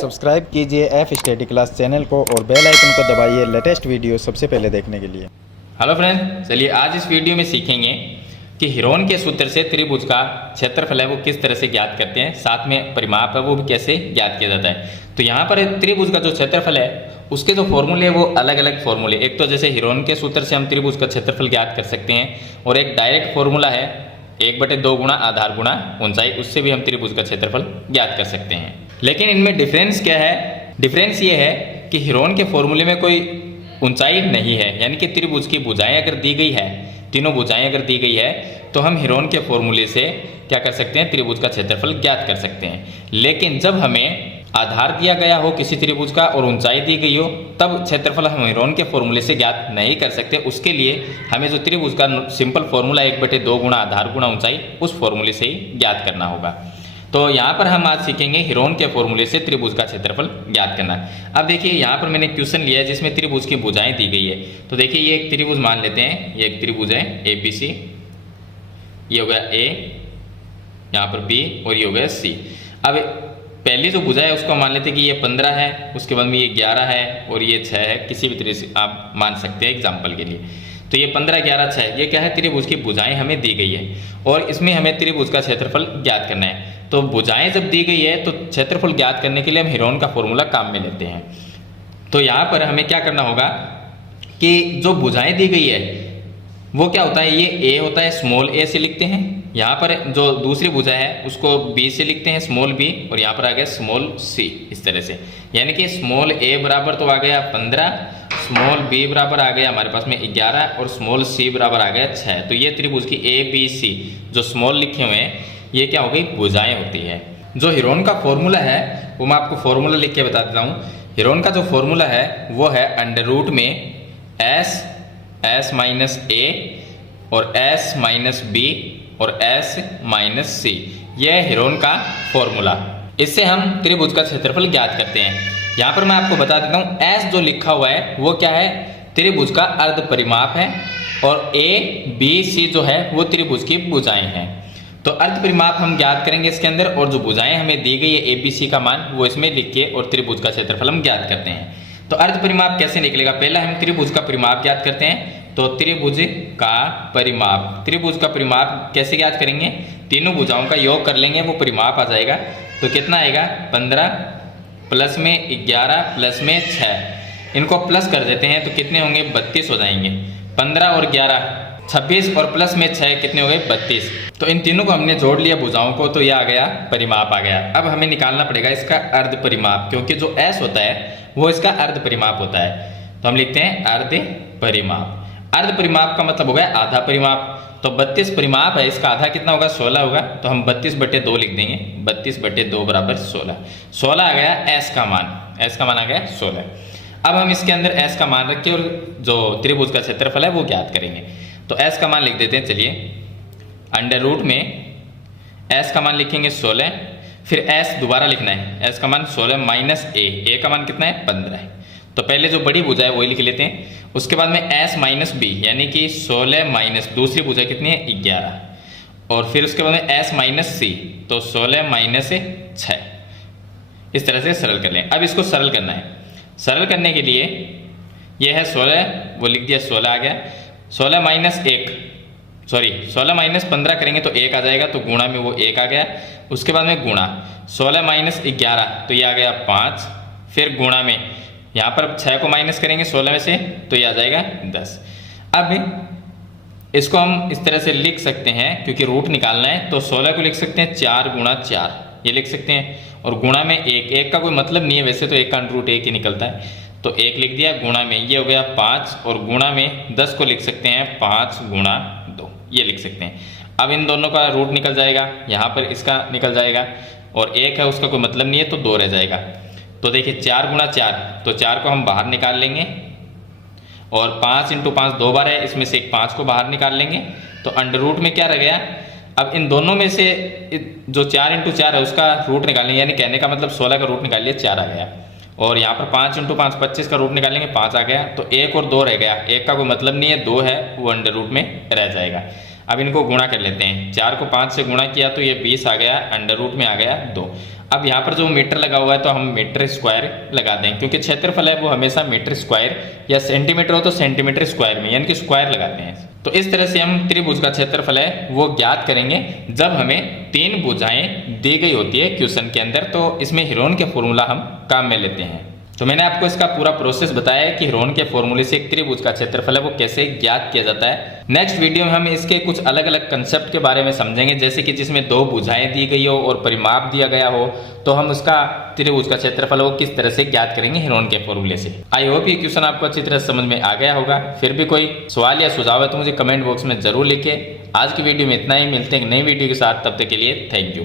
Subscribe कीजिए F study class channel को और बेल आइकन को दबाइए लेटेस्ट वीडियो सबसे पहले देखने के लिए। हेलो फ्रेंड्स, चलिए आज इस वीडियो में सीखेंगे कि हीरोन के सूत्र से त्रिभुज का क्षेत्रफल है वो किस तरह से ज्ञात करते हैं, साथ में परिमाप है वो भी कैसे ज्ञात किया जाता है। तो यहाँ पर त्रिभुज का जो क्षेत्रफल है उसके जो फॉर्मूले है वो अलग अलग फॉर्मूले, एक तो जैसे हीरोन के सूत्र से हम त्रिभुज का क्षेत्रफल ज्ञात कर सकते हैं और एक डायरेक्ट फॉर्मूला है 1/2 गुणा आधार गुणा ऊंचाई, उससे भी हम त्रिभुज का क्षेत्रफल ज्ञात कर सकते हैं। लेकिन इनमें डिफरेंस क्या है? डिफरेंस ये है कि हीरोन के फॉर्मूले में कोई ऊंचाई नहीं है, यानी कि त्रिभुज की भुजाएं अगर दी गई है, तीनों भुजाएं अगर दी गई है तो हम हीरोन के फॉर्मूले से क्या कर सकते हैं, त्रिभुज का क्षेत्रफल ज्ञात कर सकते हैं। लेकिन जब हमें आधार दिया गया हो किसी त्रिभुज का और ऊंचाई दी गई हो तब क्षेत्रफल हम हीरोन के फॉर्मूले से ज्ञात नहीं कर सकते। उसके लिए हमें जो त्रिभुज का सिंपल फॉर्मूला 1/2 गुणा आधार गुणा ऊंचाई, उस फॉर्मूले से ही ज्ञात करना होगा। तो यहाँ पर हम आज सीखेंगे हीरोन के फॉर्मूले से त्रिभुज का क्षेत्रफल ज्ञात करना। अब देखिए यहाँ पर मैंने क्वेश्चन लिया है जिसमें त्रिभुज की भुजाएं दी गई है। तो देखिए ये एक त्रिभुज मान लेते हैं, ये एक त्रिभुज है ABC, ये हो गया A, यहाँ पर B और ये हो गया C। अब पहली जो भुजा है उसको मान लेते हैं कि ये 15 है, उसके बाद में ये 11 है और ये 6 है, किसी भी तरह से आप मान सकते हैं एग्जाम्पल के लिए। तो ये 15, 11, 6 ये क्या है, त्रिभुज की भुजाएं हमें दी गई है और इसमें हमें त्रिभुज का क्षेत्रफल ज्ञात करना है। तो भुजाएं जब दी गई है तो क्षेत्रफल ज्ञात करने के लिए हम हीरोन का फॉर्मूला काम में लेते हैं। तो यहाँ पर हमें क्या करना होगा कि जो भुजाएं दी गई है वो क्या होता है, ये A होता है, स्मॉल a से लिखते हैं। यहाँ पर जो दूसरी भुजा है उसको B से लिखते हैं, स्मॉल b, और यहाँ पर आ गया स्मॉल c, इस तरह से। यानी कि स्मॉल a बराबर तो आ गया 15, स्मॉल b बराबर आ गया हमारे पास में 11 और स्मॉल c बराबर आ गया 6। तो ये त्रिभुज की ABC जो स्मॉल लिखे हुए हैं ये क्या हो गई, भुजाएं होती है। जो हीरोन का फॉर्मूला है वो मैं आपको फॉर्मूला लिख के बता देता हूँ। हीरोन का जो फॉर्मूला है वो है √ में s माइनस a और s माइनस b और s माइनस c, यह है हीरोन का फॉर्मूला। इससे हम त्रिभुज का क्षेत्रफल ज्ञात करते हैं। यहाँ पर मैं आपको बता देता हूँ s जो लिखा हुआ है वो क्या है, त्रिभुज का अर्ध परिमाप है और a b c जो है वो त्रिभुज की भुजाएं हैं। तो अर्ध परिमाप हम ज्ञात करेंगे इसके अंदर और जो भुजाएं हमें दी गई है ABC का मान वो इसमें लिख के और त्रिभुज का क्षेत्रफल हम ज्ञात करते हैं। तो अर्ध परिमाप कैसे निकलेगा, पहला हम त्रिभुज का परिमाप ज्ञात करते हैं। तो त्रिभुज का परिमाप, त्रिभुज का परिमाप कैसे ज्ञात करेंगे, तीनों भुजाओं का योग कर लेंगे वो परिमाप आ जाएगा। तो कितना आएगा, 15 प्लस में 11 प्लस में 6, इनको प्लस कर देते हैं तो कितने होंगे, 32 हो जाएंगे। 15 और 11 26 और प्लस में 6 कितने हो गए, 32। तो इन तीनों को हमने जोड़ लिया भुजाओं को, तो यह आ गया परिमाप आ गया। अब हमें निकालना पड़ेगा इसका अर्ध परिमाप, क्योंकि जो s होता है वो इसका अर्ध परिमाप होता है। तो हम लिखते हैं अर्ध परिमाप। अर्ध परिमाप का मतलब हो गया आधा परिमाप। तो 32 परिमाप है, इसका आधा कितना होगा, 16 होगा। तो हम 32/2 लिख देंगे, 32/2 बराबर 16। 16 आ गया s का मान, s का मान आ गया 16। अब हम इसके अंदर s का मान रख के और जो त्रिभुज का क्षेत्रफल है वो ज्ञात करेंगे। तो s का मान लिख देते हैं, चलिए √ में s का मान लिखेंगे 16, फिर s दोबारा लिखना है, s का मान 16 माइनस a का मान कितना है, 15 है। तो पहले जो बड़ी भुजा है वही लिख लेते हैं, उसके बाद में s माइनस b यानी कि 16 माइनस दूसरी भुजा कितनी है, 11, और फिर उसके बाद में s माइनस c, तो 16 माइनस 6। इस तरह से सरल कर लें। अब इसको सरल करना है, सरल करने के लिए यह है 16, वो लिख दिया 16 आ गया। 16 माइनस 15 करेंगे तो 1 आ जाएगा, तो गुणा में वो 1 आ गया। उसके बाद में गुणा 16 माइनस 11 तो ये आ गया 5, फिर गुणा में यहाँ पर 6 को माइनस करेंगे 16 में से तो ये आ जाएगा 10। अब इसको हम इस तरह से लिख सकते हैं, क्योंकि रूट निकालना है तो 16 को लिख सकते हैं 4 गुणा 4, ये लिख सकते हैं, और गुणा में 1 का कोई मतलब नहीं है वैसे तो 1 का √1 ही निकलता है, तो 1 लिख दिया। गुणा में ये हो गया 5 और गुणा में 10 को लिख सकते हैं 5 गुणा 2, ये लिख सकते हैं। अब इन दोनों का रूट निकल जाएगा, यहाँ पर इसका निकल जाएगा, और 1 है उसका कोई मतलब नहीं है तो 2 रह जाएगा। तो देखिए 4 गुणा 4, तो 4 को हम बाहर निकाल लेंगे, और 5 × 5 2 बार है, इसमें से एक 5 को बाहर निकाल लेंगे। तो √ में क्या रह गया, अब इन दोनों में से जो 4 × 4 है उसका रूट निकालेंगे, यानी कहने का मतलब 16 का रूट निकाल लिया, 4 आ गया। और यहाँ पर 5 × 5 25 का रूट निकालेंगे, 5 आ गया। तो 1 और 2 रह गया, 1 का कोई मतलब नहीं है, 2 है वो √ में रह जाएगा। अब इनको गुणा कर लेते हैं। 4 को 5 से गुणा किया तो ये 20 आ गया, अंडर रूट में आ गया 2। अब यहाँ पर जो मीटर लगा हुआ है तो हम मीटर स्क्वायर लगा दें, क्योंकि क्षेत्रफल है वो हमेशा मीटर स्क्वायर या सेंटीमीटर हो तो सेंटीमीटर स्क्वायर में, यानी कि स्क्वायर लगाते हैं। तो इस तरह से हम त्रिभुज का क्षेत्रफल है वो ज्ञात करेंगे जब हमें 3 भुजाएं दी गई होती है क्वेश्चन के अंदर। तो इसमें हीरोन के फॉर्मूला हम काम में लेते हैं। तो मैंने आपको इसका पूरा प्रोसेस बताया है कि हीरोन के फॉर्मूले से एक त्रिभुज का क्षेत्रफल है वो कैसे ज्ञात किया जाता है। नेक्स्ट वीडियो में हम इसके कुछ अलग अलग कंसेप्ट के बारे में समझेंगे, जैसे कि जिसमें 2 भुजाएं दी गई हो और परिमाप दिया गया हो, तो हम उसका त्रिभुज का क्षेत्रफल वो किस तरह से ज्ञात करेंगे हीरोन के फॉर्मूले से। आई होप ये क्वेश्चन आपको अच्छी तरह समझ में आ गया होगा। फिर भी कोई सवाल या सुझाव है तो मुझे कमेंट बॉक्स में जरूर लिखिए। आज की वीडियो में इतना ही, मिलते हैं नई वीडियो के साथ, तब तक के लिए थैंक यू।